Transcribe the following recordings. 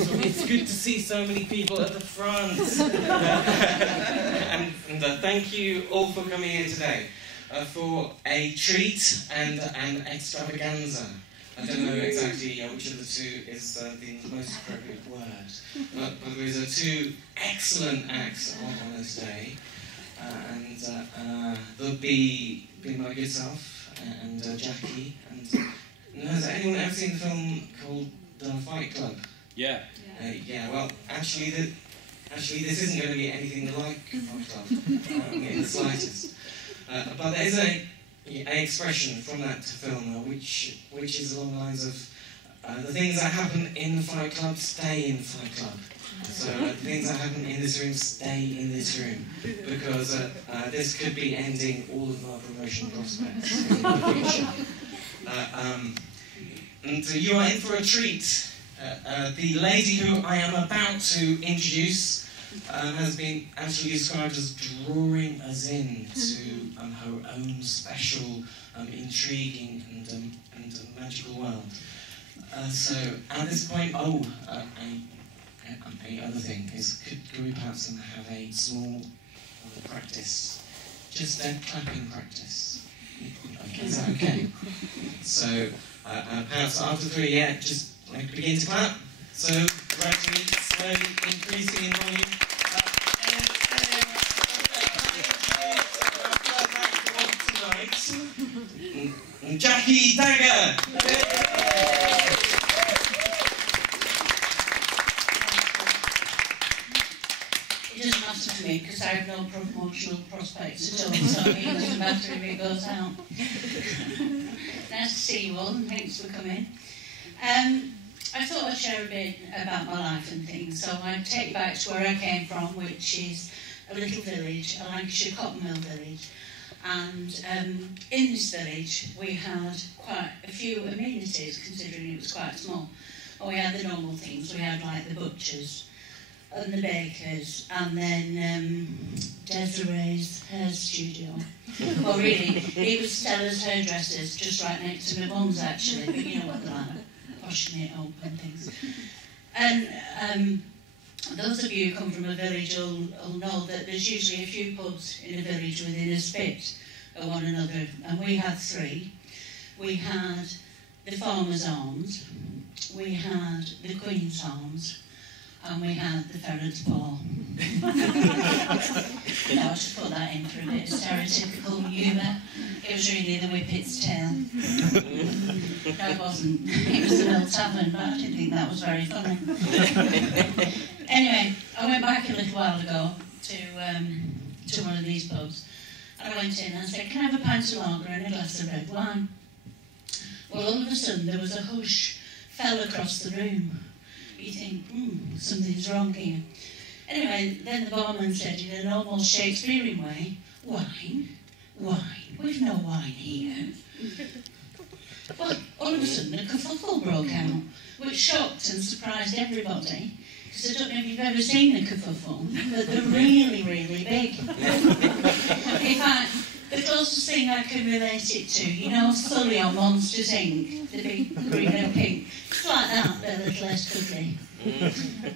It's good to see so many people at the front. and thank you all for coming here today for a treat and an extravaganza. I don't know exactly which of the two is the most appropriate word, but there are two excellent acts on this day, and there'll be my good self and Jackie. And has anyone ever seen the film called The Fight Club? Yeah. Yeah. Well, actually, this isn't going to be anything like Fight Club in the slightest. But there is an expression from that film which is along the lines of the things that happen in the Fight Club stay in the Fight Club. So the things that happen in this room stay in this room, because this could be ending all of our promotion prospects in the future. And you are in for a treat. The lady who I am about to introduce has been actually described as drawing us in to her own special, intriguing and magical world. So at this point, a other thing is, could we perhaps have a small practice, just a clapping practice? Okay, is that okay? So perhaps after 3, just begin to clap. So gradually, slowly increasing in volume. Jackie Dagger! It doesn't matter to me because I have no promotional prospects at all, so it doesn't matter if it goes out. Nice to see you all, and thanks for coming. I thought I'd share a bit about my life and things, so I'd take you back to where I came from, which is a little village, a Lancashire cotton mill village. And in this village we had quite a few amenities, considering it was quite small. And we had the normal things. We had like the butchers and the bakers, and then Desiree's hair studio. Well, really, it was Stella's hairdressers, just right next to my mum's actually, but you know what they're like, washing it up and things. And those of you who come from a village will know that there's usually a few pubs in a village within a spit of one another, and we had 3. We had the Farmer's Arms, we had the Queen's Arms, and we had the Ferret's Paw. I just put that in for a bit of stereotypical humour. It was really the Whippet's Tail. No, it wasn't. It was the Mill Tavern, but I didn't think that was very funny. Anyway, I went back a little while ago to one of these pubs, and I went in and I said, "Can I have a pint of lager and a glass of red wine?" Well, all of a sudden there was a hush, fell across the room. You think, something's wrong here. Anyway, then the barman said in an almost Shakespearean way, "Wine? Wine? We've no wine here." Well, all of a sudden a kerfuffle broke out, which shocked and surprised everybody. Because I don't know if you've ever seen a kerfuffle, but they're really, really big. In fact, the closest thing I can relate it to, you know, Sully on Monsters Inc., the big green and pink. It's like that, but a little less cuddly.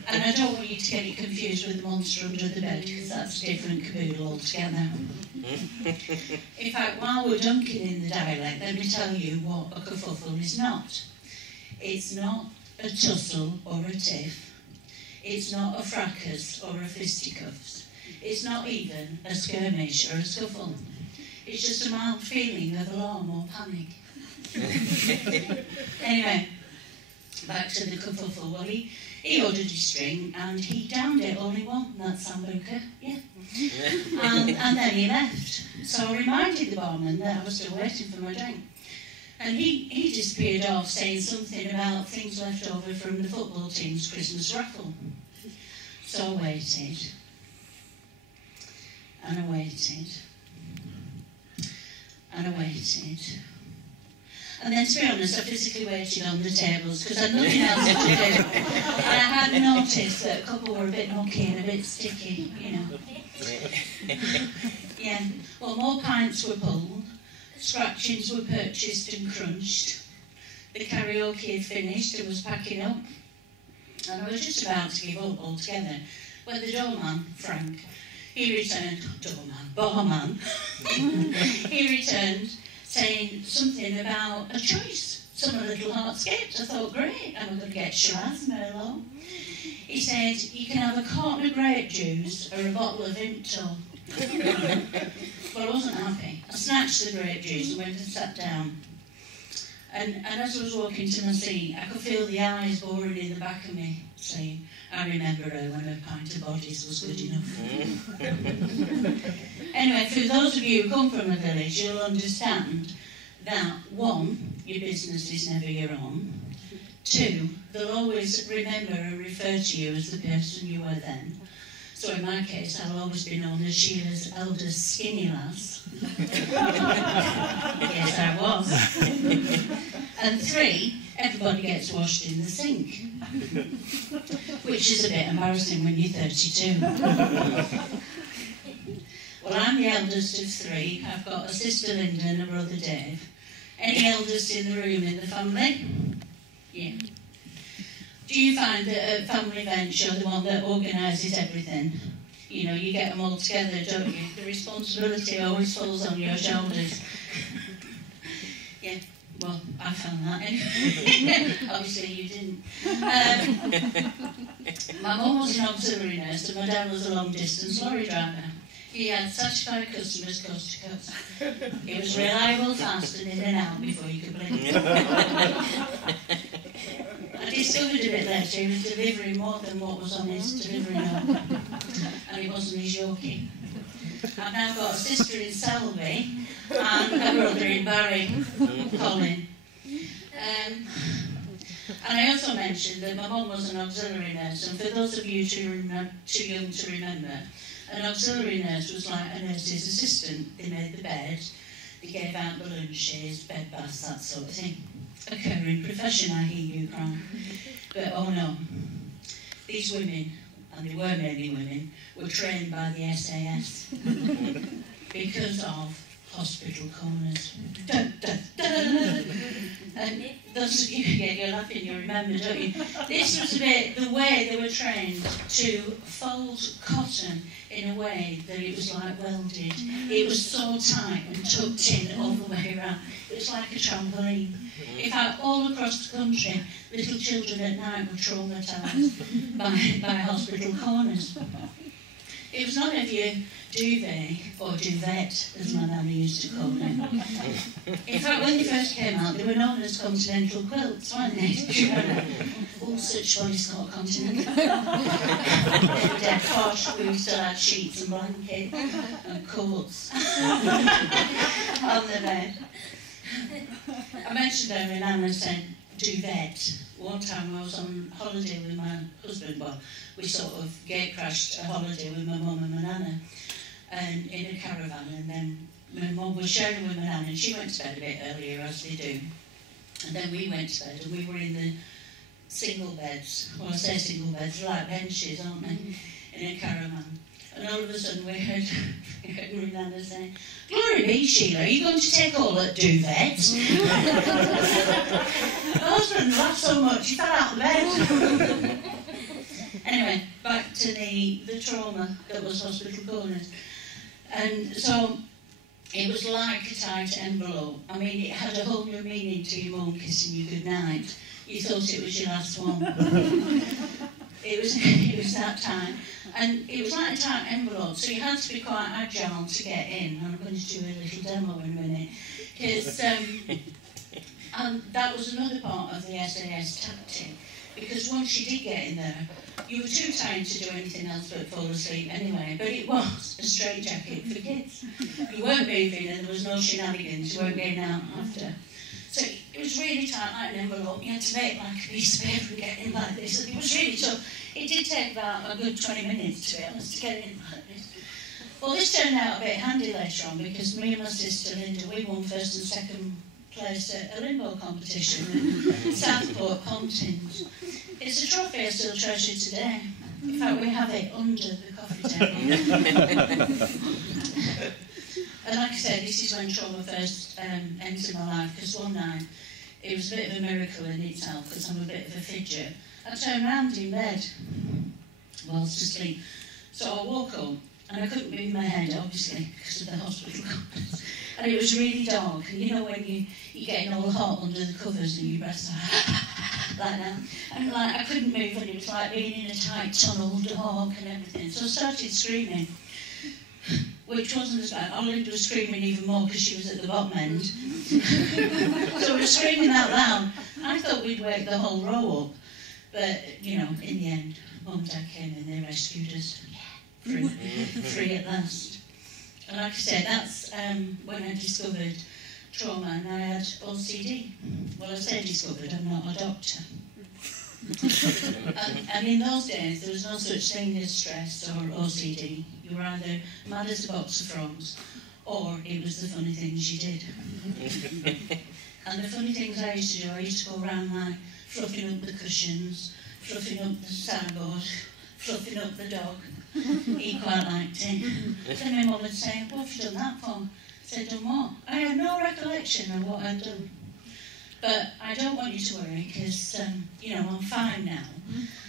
And I don't want you to get it confused with the monster under the bed, because that's a different caboodle altogether. In fact, while we're dunking in the dialect, let me tell you what a kerfuffle is not. It's not a tussle or a tiff. It's not a fracas or a fisticuffs. It's not even a skirmish or a scuffle. It's just a mild feeling of alarm or panic. Anyway, back to the kerfuffle. Well, he ordered his drink and he downed it all in one. That's Sambuca, yeah. And then he left. So I reminded the barman that I was still waiting for my drink. And he disappeared off, saying something about things left over from the football team's Christmas raffle. So I waited. And I waited. And I waited. And then, to be honest, I physically waited on the tables because I had nothing else to do. And I had noticed that a couple were a bit mucky and a bit sticky, you know. Yeah. Well, more pints were pulled, scratchings were purchased and crunched. The karaoke had finished and was packing up. And I was just about to give up altogether when the doorman, Frank, he returned, barman, he returned saying something about a choice. Some of the little heart skipped. I thought, great, I'm going to get Shiraz, Merlot. He said, you can have a carton of grape juice or a bottle of Vimto. Well, I wasn't happy. I snatched the grape juice and went and sat down. And as I was walking to my seat, I could feel the eyes boring in the back of me, saying, I remember her when her pint of bodies was good enough. Anyway, for those of you who come from a village, you'll understand that, one, your business is never your own. Two, they'll always remember and refer to you as the person you were then. So in my case, I'll always be known as Sheila's eldest skinny lass. Yes, I was. And three, everybody gets washed in the sink. Which is a bit embarrassing when you're 32. Well, I'm the eldest of three. I've got a sister Linda and a brother Dave. Any eldest in the room in the family? Yeah. Do you find that at family events you're the one that organises everything? You know, you get them all together, don't you? The responsibility always falls on your shoulders. Yeah, well, I found that anyway. Obviously you didn't. My mum was an auxiliary nurse and my dad was a long-distance lorry driver. He had satisfied customers coast to coast. He was reliable, fast and in and out before you could blink. I discovered a bit later he was delivering more than what was on his delivery note. And he wasn't his Yorkie. I've now got a sister in Selby and a brother in Barry, Colin. And I also mentioned that my mum was an auxiliary nurse, and for those of you too young to remember, an auxiliary nurse was like a nurse's assistant. They made the bed, they gave out the lunches, bed baths, that sort of thing. A caring profession, I hear you cry. But oh no, these women, and they were mainly women, were trained by the SAS because of hospital corners. Dun, dun, dun. And those of you, yeah, you're laughing, you remember, don't you? This was a bit the way they were trained to fold cotton in a way that it was like welded. It was so tight and tucked in all the way around. It was like a trampoline. In fact, all across the country, little children at night were traumatised by hospital corners. It was none of your duvet, or duvet, as my nanny used to call them. In fact, when they first came out, they were known as continental quilts, weren't they? All such body Scott continental. They were dead posh, we still had sheets and blankets and coats on the bed. I mentioned her and Anna said duvet. One time I was on holiday with my husband, well, we sort of gate crashed a holiday with my mum and my nana, and in a caravan, and then my mum was sharing with my nana, and she went to bed a bit earlier, as they do, and then we went to bed, and we were in the single beds, well I say single beds, like benches, aren't they, in a caravan. And all of a sudden we heard my nana saying, "Glory be, Sheila, are you going to take all that duvet?" My husband laughed so much he fell out of bed. Anyway, back to the trauma that was hospital corners. And so it was like a tight envelope. I mean, it had a whole new meaning to your mum kissing you goodnight. You thought it was your last one. It was that time. And it was like a tight envelope, so you had to be quite agile to get in. And I'm going to do a little demo in a minute. Because and that was another part of the SAS tactic. Because once you did get in there, you were too tired to do anything else but fall asleep anyway. But it was a straitjacket for kids. You weren't moving and there was no shenanigans. You weren't getting out after. So it was really tight, like an envelope. You had to make like a piece of paper and get in like this. And it was really tough. It did take about a good 20 minutes, to be honest, to get in like this. Well, this turned out a bit handy later on because me and my sister Linda, we won first and second place at a limbo competition in Southport, Pontins. It's a trophy I still treasure today. In fact, we have it under the coffee table. And like I said, this is when trauma first entered my life, because one night, it was a bit of a miracle in itself, because I'm a bit of a fidget. I turned round in bed whilst asleep. So I woke up and I couldn't move my head, obviously, because of the hospital corners. And it was really dark. And you know when you're getting all hot under the covers and your breath's like that. And like I couldn't move and it was like being in a tight tunnel, dark and everything. So I started screaming, which wasn't as bad. Olive was screaming even more because she was at the bottom end. So we were screaming out loud. I thought we'd wake the whole row up. But, you know, in the end, Mum and Dad came and they rescued us. Free at last. And like I said, that's when I discovered trauma and I had OCD. Well, I say discovered, I'm not a doctor. and in those days, there was no such thing as stress or OCD. You were either mad as a box of frogs, or it was the funny things you did. And the funny things I used to do, I used to go around like fluffing up the cushions, fluffing up the soundboard, fluffing up the dog. He quite liked it. Then my mum would say, what have you done that for? I said, done what? I had no recollection of what I'd done. But I don't want you to worry because, you know, I'm fine now.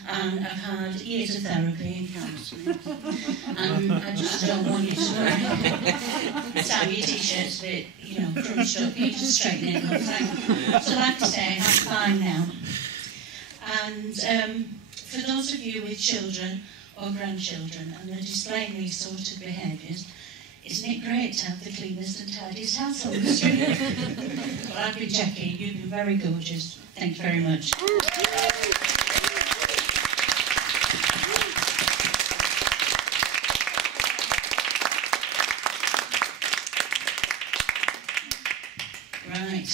And I've had years of therapy and counselling. And I just don't want you to worry. Sam, your t-shirt's a bit, you know, crunched up. You just straighten it up, thank you. So like I say, I'm fine now. And for those of you with children or grandchildren and they're displaying these sort of behaviours, isn't it great to have the cleanest and tidiest house on the street? Well, I've been checking. You've been very gorgeous. Thanks very much. Right.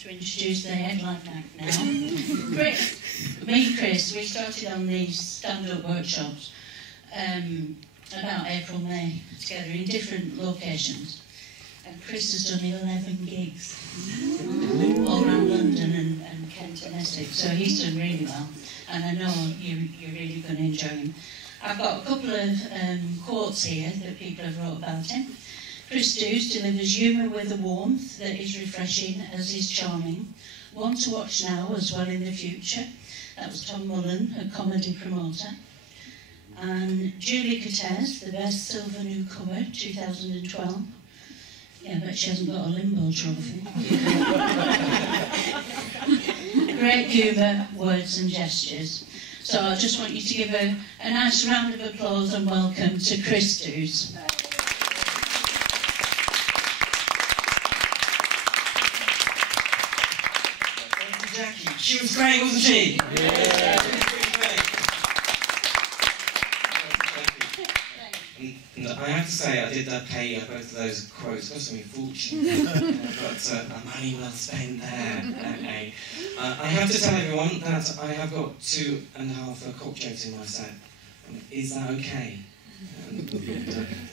To introduce the headline act now. Chris, me and Chris, we started on these stand-up workshops about April, May, together in different locations. And Chris has done 11 gigs all around London and Kent and Essex, so he's done really well. And I know you're really going to enjoy him. I've got a couple of quotes here that people have wrote about him. Chris Dews delivers humour with a warmth that is refreshing as is charming. One to watch now as well in the future. That was Tom Mullen, a comedy promoter. And Julie Cortez, the best silver newcomer, 2012. Yeah, but she hasn't got a limbo trophy. Great humour, words and gestures. So I just want you to give a nice round of applause and welcome to Chris Dews. Jackie, she was great, wasn't she? Yeah. And I have to say, I did pay both of those quotes. Cost me a fortune, but money well spent there. Okay. I have to tell everyone that I have got 2.5 cock jokes in my set. Is that okay?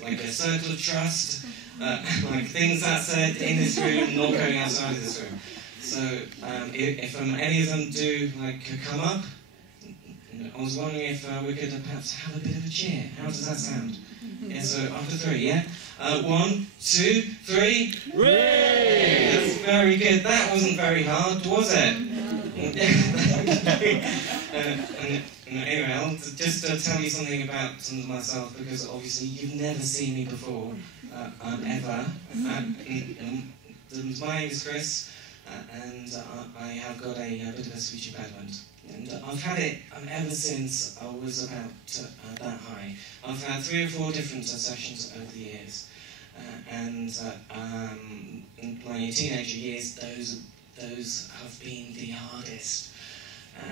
Like a circle of trust, like things that said in this room, not going outside of this room. So if any of them do like come up, I was wondering if we could perhaps have a bit of a cheer. How does that sound? Yeah, so after 3, yeah? 1, 2, 3. Hooray! That's very good. That wasn't very hard, was it? Anyway, I'll just tell you something about myself, because obviously you've never seen me before, ever. My name is Chris, and I have got a bit of a speech impediment. And I've had it ever since I was about that high. I've had 3 or 4 different sessions over the years. In my teenager years, those have been the hardest.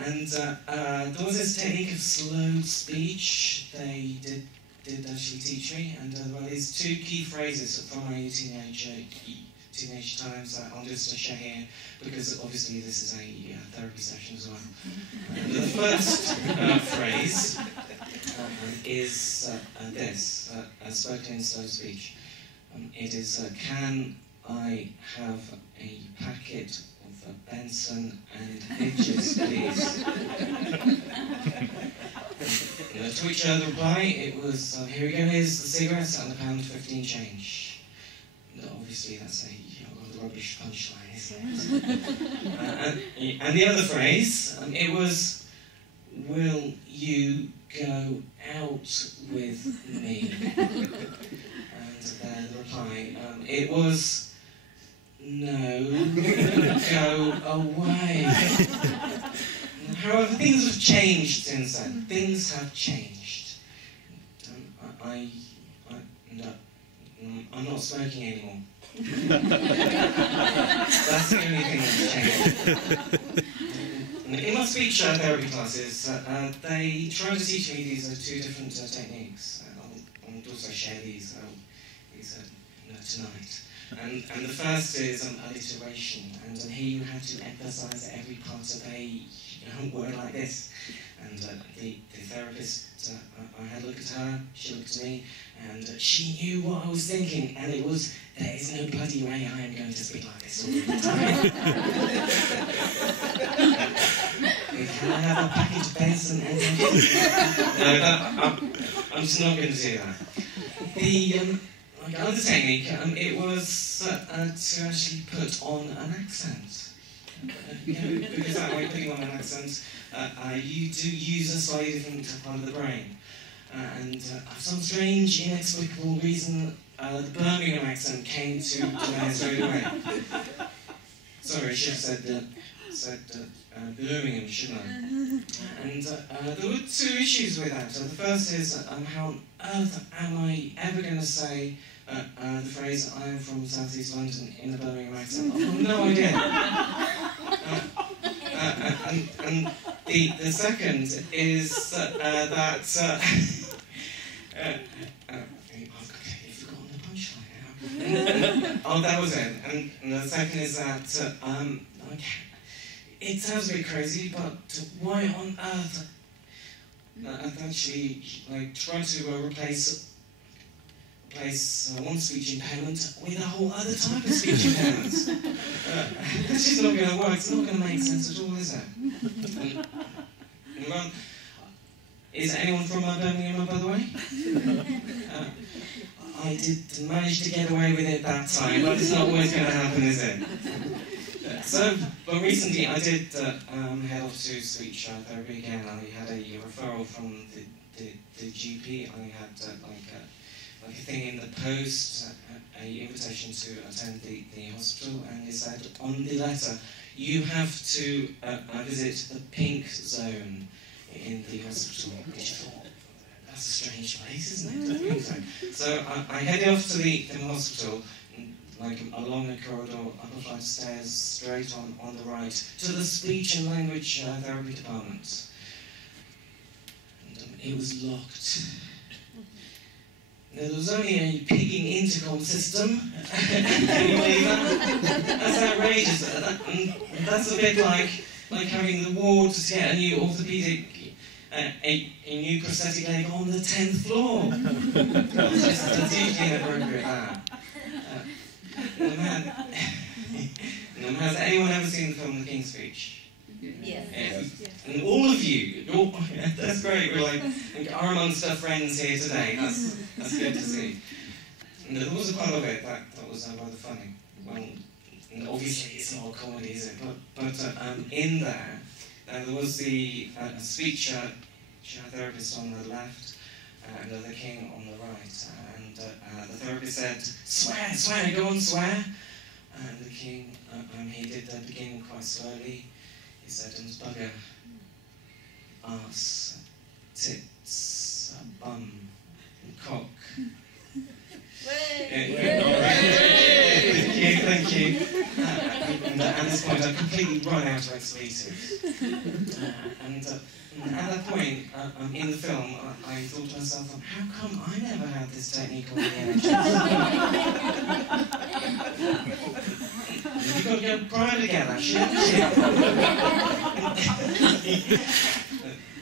And there was this technique of slow speech they did actually teach me. And there's 2 key phrases from my teenage times I'll just share here, because obviously this is a therapy session as well. The first phrase is this, spoken in slow speech. It is, can I have a packet of Benson and Hedges, please? To which the reply, it was, here we go, here's the cigarettes and £1.15 change. Obviously that's a rubbish punchline, isn't it? And the other phrase, it was, will you go out with me? And the reply, it was, no, go away. However, things have changed since then. Things have changed. I'm not smoking anymore. That's the only thing that's changed. In my speech therapy classes, they try to teach me these two different techniques. I'll also share these tonight. And the first is alliteration, and here you have to emphasize every part of a word like this. And the therapist, I had a look at her, she looked at me, and she knew what I was thinking, and it was, there is no bloody way I am going to speak like this all the time. Can I have a package of Benson and no, I'm just not going to do that. The other technique, it was to actually put on an accent. Because that way, putting on an accent, you do use a slightly different part of the brain. And for some strange, inexplicable reason, the Birmingham accent came to my head straight away. Sorry, I should have said Birmingham, shouldn't I? And there were two issues with that. So the first is, how on earth am I ever going to say the phrase, I am from South East London in the Birmingham accent? I've got no idea. And the second is that I've forgotten the punchline now. Oh, that was it. And the second is that it sounds a bit crazy, but why on earth I've actually tried to replace one speech impairment with a whole other type of speech impairment. That's just not going to work. It's not going to make sense at all, is it? Well, is anyone from Birmingham, by the way? I did manage to get away with it that time, but it's not always going to happen, is it? But recently I did head off to speech therapy again. I had a referral from the GP. I had like a thing in the post, an invitation to attend the hospital, and they said on the letter, you have to visit the pink zone in the hospital. Which I thought, that's a strange place, isn't it? The pink zone. So I headed off to the hospital, along a corridor, up a flight of stairs, straight on the right, to the speech and language therapy department. And it was locked. There was only a pigging intercom system. Can you believe that? That's outrageous. That's a bit like having the ward to get a new orthopaedic, a new prosthetic leg on the 10th floor. That's usually inappropriate. Has anyone ever seen the film The King's Speech? Yes. And all of you, that's great. We're are amongst our friends here today. That's good to see. And there was a part of it that was rather funny. Well, obviously it's not a comedy, is it? But in there was the speech therapist on the left and the king on the right. And the therapist said, "Swear, go on, swear." And the king, he did begin quite slowly. He said, "Bugger, arse, tits, bum, cock." Thank you. And at this point, I completely run out of expletives. And at that point, in the film, I thought to myself, how come I never had this technique on the NHS? You've got to go prior together, shit.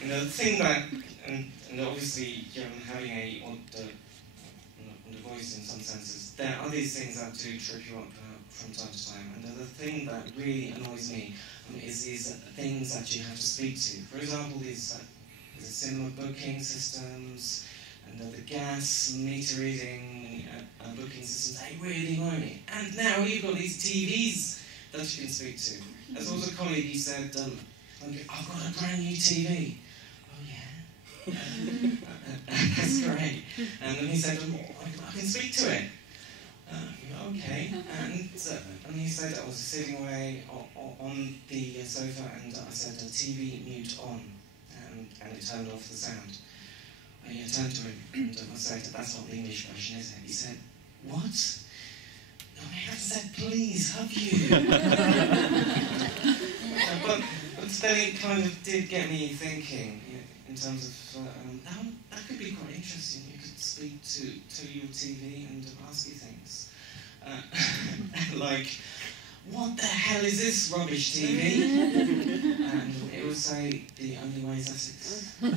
The thing that, and obviously having a voice in some senses, there are these things that do trip you up from time to time. And the thing that really annoys me is these things that you have to speak to. For example, these cinema booking systems, and the gas meter reading booking systems, they really annoy me. And now you've got these TVs that you can speak to. As was a colleague, he said, I've got a brand new TV. And then he said, I can speak to it. Okay. And he said, I was sitting away on the sofa, and I said, TV mute on, and it turned off the sound. I turned to him and I said, that's not the English version, is it? He said, what? I have said, please, have you? but then it kind of did get me thinking, in terms of, that could be quite interesting. You could speak to your TV and ask you things. Like, what the hell is this rubbish TV? And it would say, the only way is Essex. And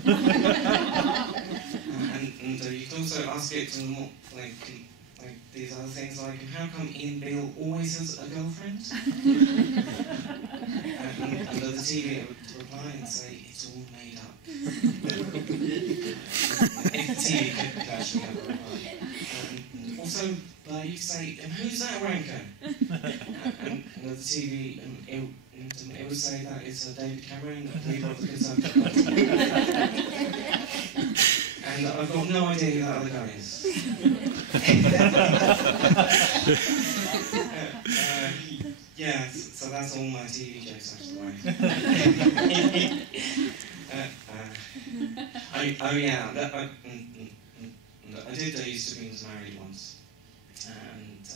you can also ask it to more, like these other things, like, how come Ian Beale always has a girlfriend? And the TV would reply and say, it's all made up. If the TV could actually have a reply. And also, you say, and who's that wanker? And the TV, it would say that it's David Cameron, leader of the Conservative Party. And I've got no idea who that other guy is. Yeah, so that's all my TV jokes, actually. I did used to be married once. And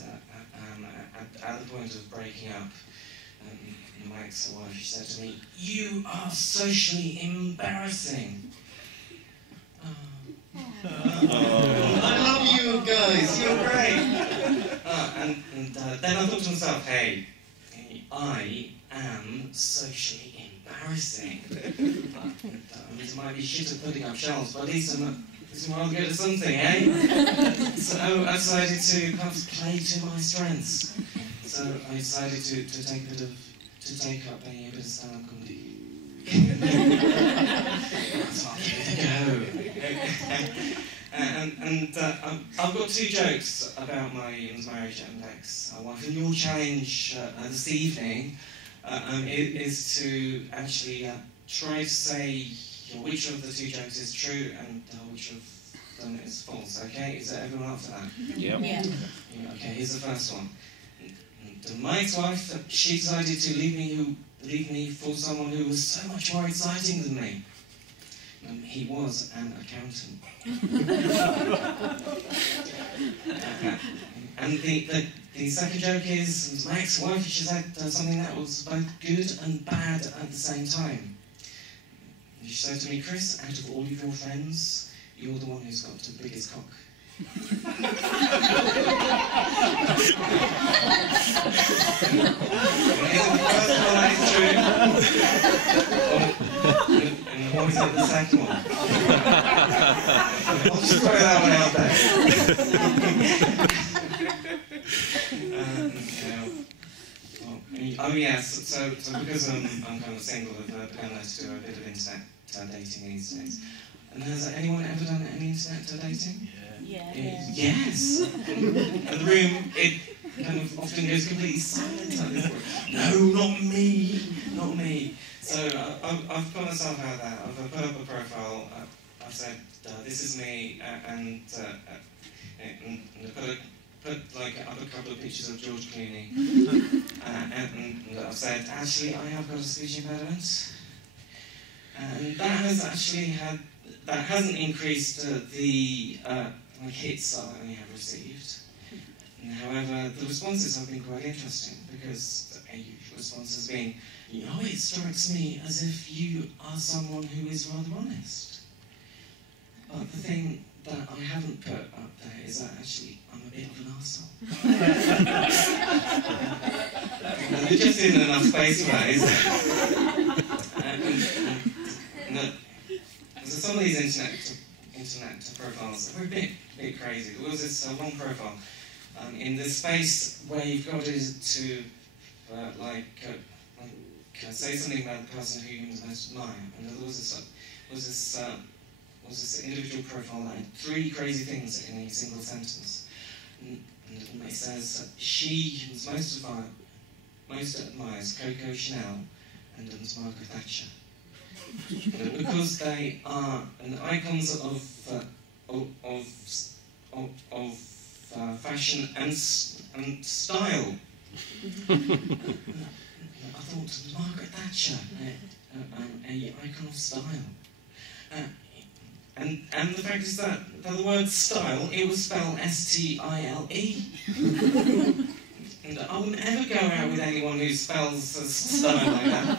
at the point of breaking up, my ex-wife, she said to me, "You are socially embarrassing." I love you guys, you're great. And then I thought to myself, hey, I am socially embarrassing. It might be shit at putting up shelves, but at least I'm rather good at something, eh? So I decided to perhaps play to my strengths. So I decided to take up a bit of stand-up comedy. So I'll give it a go. I've got two jokes about my marriage and ex-wife, and your challenge this evening is to actually try to say which of the two jokes is true and which of them is false, okay? Is everyone up for that? Yep. Yeah. Okay, here's the first one. My ex-wife, she decided to leave me for someone who was so much more exciting than me. He was an accountant. And the second joke is, my ex-wife, she said something that was both good and bad at the same time. She said to me, "Chris, out of all of your friends, you're the one who's got the biggest cock." Is it the first one that is true? And what is it, the second one? I'll just throw that one out there. Oh yes, so because I'm kind of single, I've begun to do a bit of internet dating these days. And has anyone ever done any internet dating? Yeah. Yes! And the room, it kind of often goes completely silent at this point. No, not me! Not me! So I've got myself out there. I've put up a profile. I've said, this is me, and I put up a couple of pictures of George Clooney. And I've said, actually, I have got a speech impediment. And that hasn't increased the hits that I have received. However, the responses have been quite interesting, because a response has been, it strikes me as if you are someone who is rather honest. But the thing that I haven't put up there is that actually I'm a bit of an arsehole. There just isn't enough space for that, is there? So some of these internet profiles are a bit crazy. There was this long profile in the space where you've got to say something about the person who you most admire, and there was this individual profile that had 3 crazy things in a single sentence. And it says she most admires Coco Chanel and Margaret Thatcher. Because they are icons of fashion and style. I thought Margaret Thatcher, a icon of style. And the fact is that the word style, it was spelled S-T-I-L-E. And I wouldn't ever go out with anyone who spells style like that.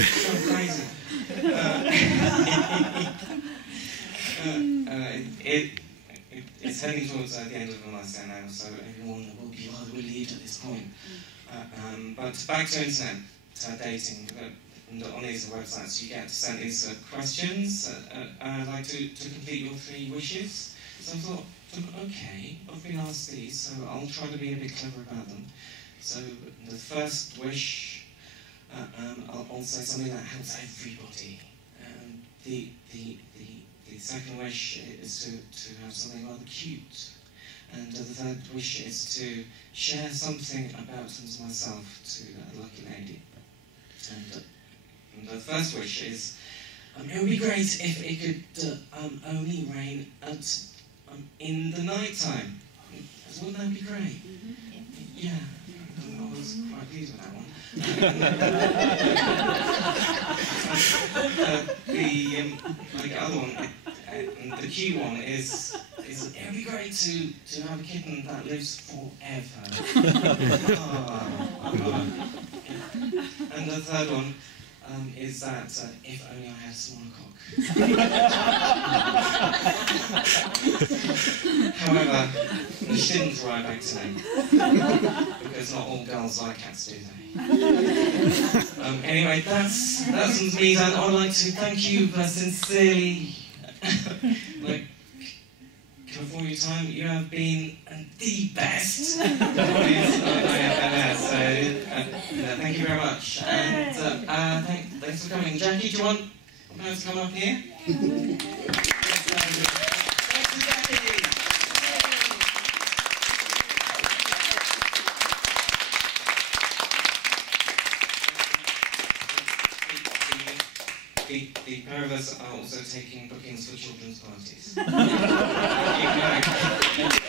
So crazy. It's heading towards the end of the last now, so everyone will be rather relieved at this point. But back to internet dating. And on these websites, you get sent these questions. I'd like to complete your 3 wishes. So I thought, okay, I've been asked these, so I'll try to be a bit clever about them. So the first wish, I'll say something that helps everybody. The second wish is to have something rather cute. And the third wish is to share something about myself to a lucky lady. And the first wish is, it would be great if it could only rain in the night time. Wouldn't that be great? Yeah, I was quite pleased with that one. The other one, the key one is it would be great to have a kitten that lives forever. And the third one is that if only I had a smaller cock. However, she didn't arrive back today, because not all girls like cats, do they? Anyway, that's me done. I would like to thank you sincerely. For your time, you have been the best audience I have ever had. So thank you very much, and thanks for coming. Jackie, do you want to come up here? Thanks to Jackie. The pair of us are also taking bookings for children's parties. Keep going.